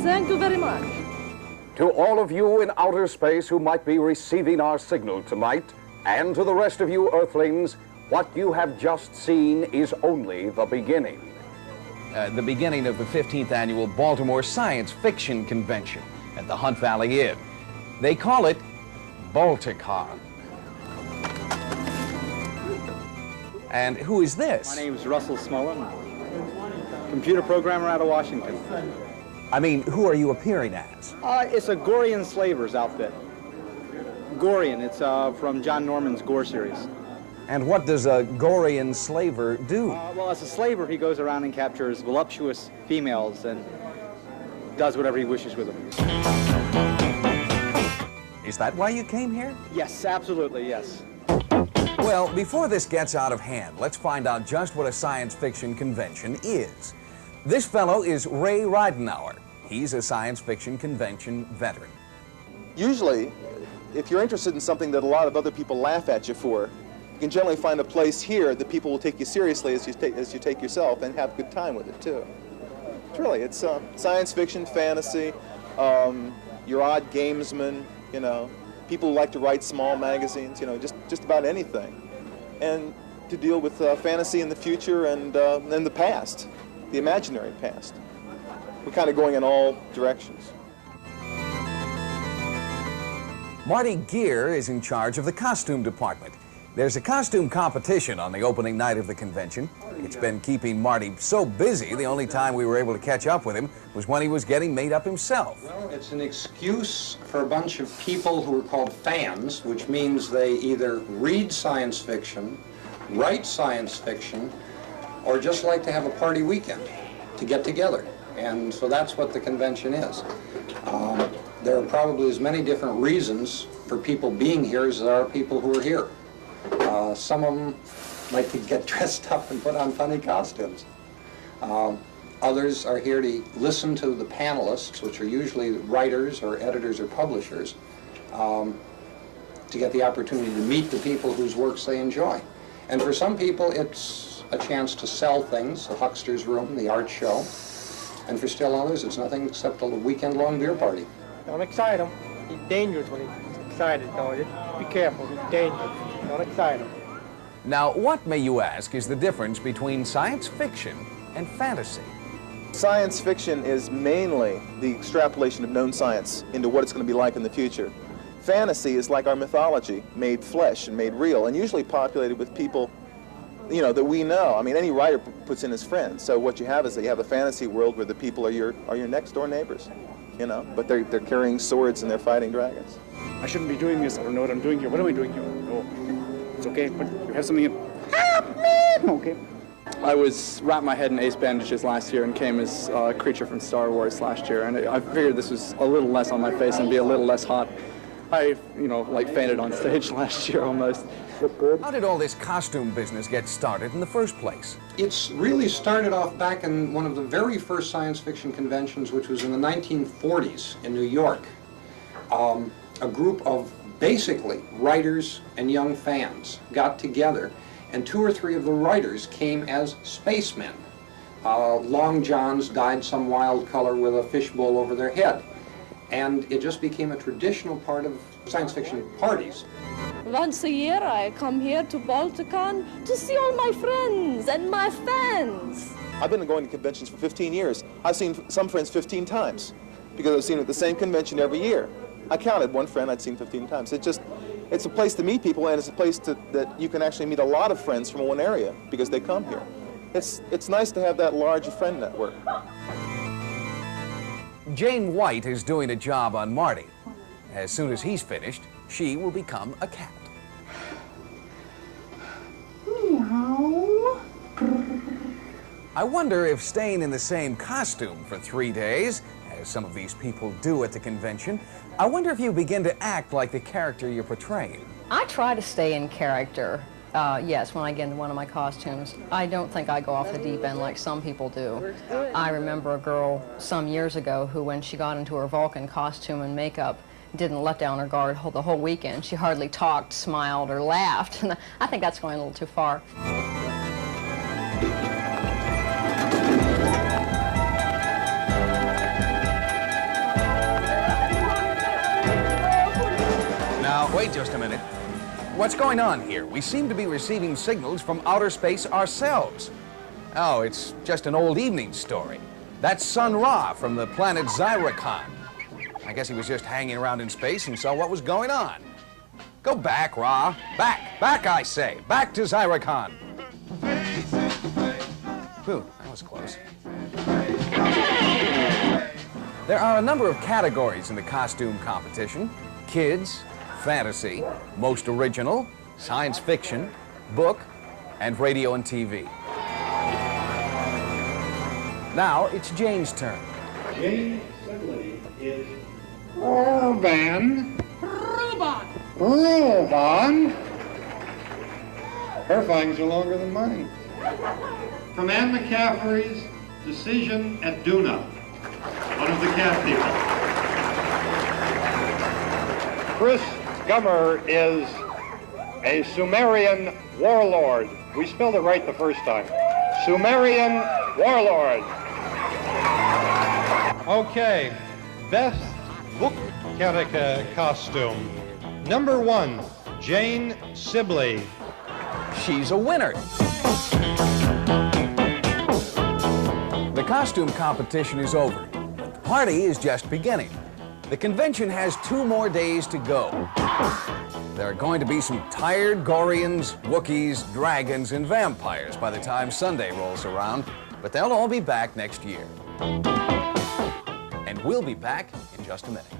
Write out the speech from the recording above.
Thank you very much. To all of you in outer space who might be receiving our signal tonight, and to the rest of you Earthlings, what you have just seen is only the beginning. The beginning of the 15th annual Baltimore Science Fiction Convention at the Hunt Valley Inn. They call it Balticon. And who is this? My name is Russell Smullen, computer programmer out of Washington. I mean, who are you appearing as? It's a Gorian Slavers outfit. Gorian, it's from John Norman's Gore series. And what does a Gorian slaver do? Well, as a slaver, he goes around and captures voluptuous females and does whatever he wishes with them. Is that why you came here? Yes, absolutely, yes. Well, before this gets out of hand, let's find out just what a science fiction convention is. This fellow is Ray Ridenauer. He's a science fiction convention veteran. Usually, if you're interested in something that a lot of other people laugh at you for, you can generally find a place here that people will take you seriously as you take yourself and have a good time with it, too. It's science fiction, fantasy, your odd gamesman, you know, people who like to write small magazines, you know, just about anything. And to deal with fantasy in the future and the past, the imaginary past. We're kind of going in all directions. Marty Gear is in charge of the costume department. There's a costume competition on the opening night of the convention. It's been keeping Marty so busy, the only time we were able to catch up with him was when he was getting made up himself. Well, it's an excuse for a bunch of people who are called fans, which means they either read science fiction, write science fiction, or just like to have a party weekend to get together. And so that's what the convention is. There are probably as many different reasons for people being here as there are people who are here. Some of them like to get dressed up and put on funny costumes. Others are here to listen to the panelists, which are usually writers or editors or publishers, to get the opportunity to meet the people whose works they enjoy. And for some people, it's a chance to sell things, the huckster's room, the art show. And for still others, it's nothing except a weekend-long beer party. Don't excite him. He's dangerous when he's excited, though. Just be careful. He's dangerous. Don't excite him. Now, what, may you ask, is the difference between science fiction and fantasy? Science fiction is mainly the extrapolation of known science into what it's going to be like in the future. Fantasy is like our mythology, made flesh and made real, and usually populated with people, you know, that we know. I mean, any writer puts in his friends. So what you have is that you have a fantasy world where the people are your next door neighbors, you know, but they're carrying swords and they're fighting dragons. I shouldn't be doing this. I don't know what I'm doing here. What are we doing here? Oh, it's okay, but you have something. Okay. I was wrapped my head in ace bandages last year and came as a creature from Star Wars last year, and I figured this was a little less on my face and be a little less hot. I, you know, like fainted on stage last year almost. How did all this costume business get started in the first place? It's really started off back in one of the very first science fiction conventions, which was in the 1940s in New York. A group of basically writers and young fans got together, and 2 or 3 of the writers came as spacemen. Long johns dyed some wild color with a fishbowl over their head. And it just became a traditional part of science fiction parties. Once a year, I come here to Balticon to see all my friends and my fans. I've been going to conventions for 15 years. I've seen some friends 15 times because I've seen them at the same convention every year. I counted one friend I'd seen 15 times. It's a place to meet people, and it's a place that you can actually meet a lot of friends from one area because they come here. It's nice to have that large friend network. Jane White is doing a job on Marty. As soon as he's finished, she will become a cat. Meow. I wonder if staying in the same costume for 3 days, as some of these people do at the convention, I wonder if you begin to act like the character you're portraying. I try to stay in character. Yes, when I get into one of my costumes. I don't think I go off the deep end like some people do. I remember a girl some years ago who, when she got into her Vulcan costume and makeup, didn't let down her guard the whole weekend. She hardly talked, smiled, or laughed. And I think that's going a little too far. Now, wait just a minute. What's going on here? We seem to be receiving signals from outer space ourselves. Oh, it's just an old evening story. That's Sun Ra from the planet Zyricon. I guess he was just hanging around in space and saw what was going on. Go back, Ra. Back, back, I say. Back to Zyricon. Whew, that was close. There are a number of categories in the costume competition. Kids, fantasy, most original, science fiction, book, and radio and TV. Now it's Jane's turn. Jane Sibley is Urban. Ruban. Her fangs are longer than mine. From Anne McCaffrey's Decision at Duna, one of the cat people. Chris Gummer is a Sumerian warlord. We spelled it right the first time. Sumerian warlord. Okay, best book character costume. Number 1, Jane Sibley. She's a winner. The costume competition is over. The party is just beginning. The convention has 2 more days to go. There are going to be some tired Gorians, Wookiees, dragons, and vampires by the time Sunday rolls around, but they'll all be back next year. And we'll be back in just a minute.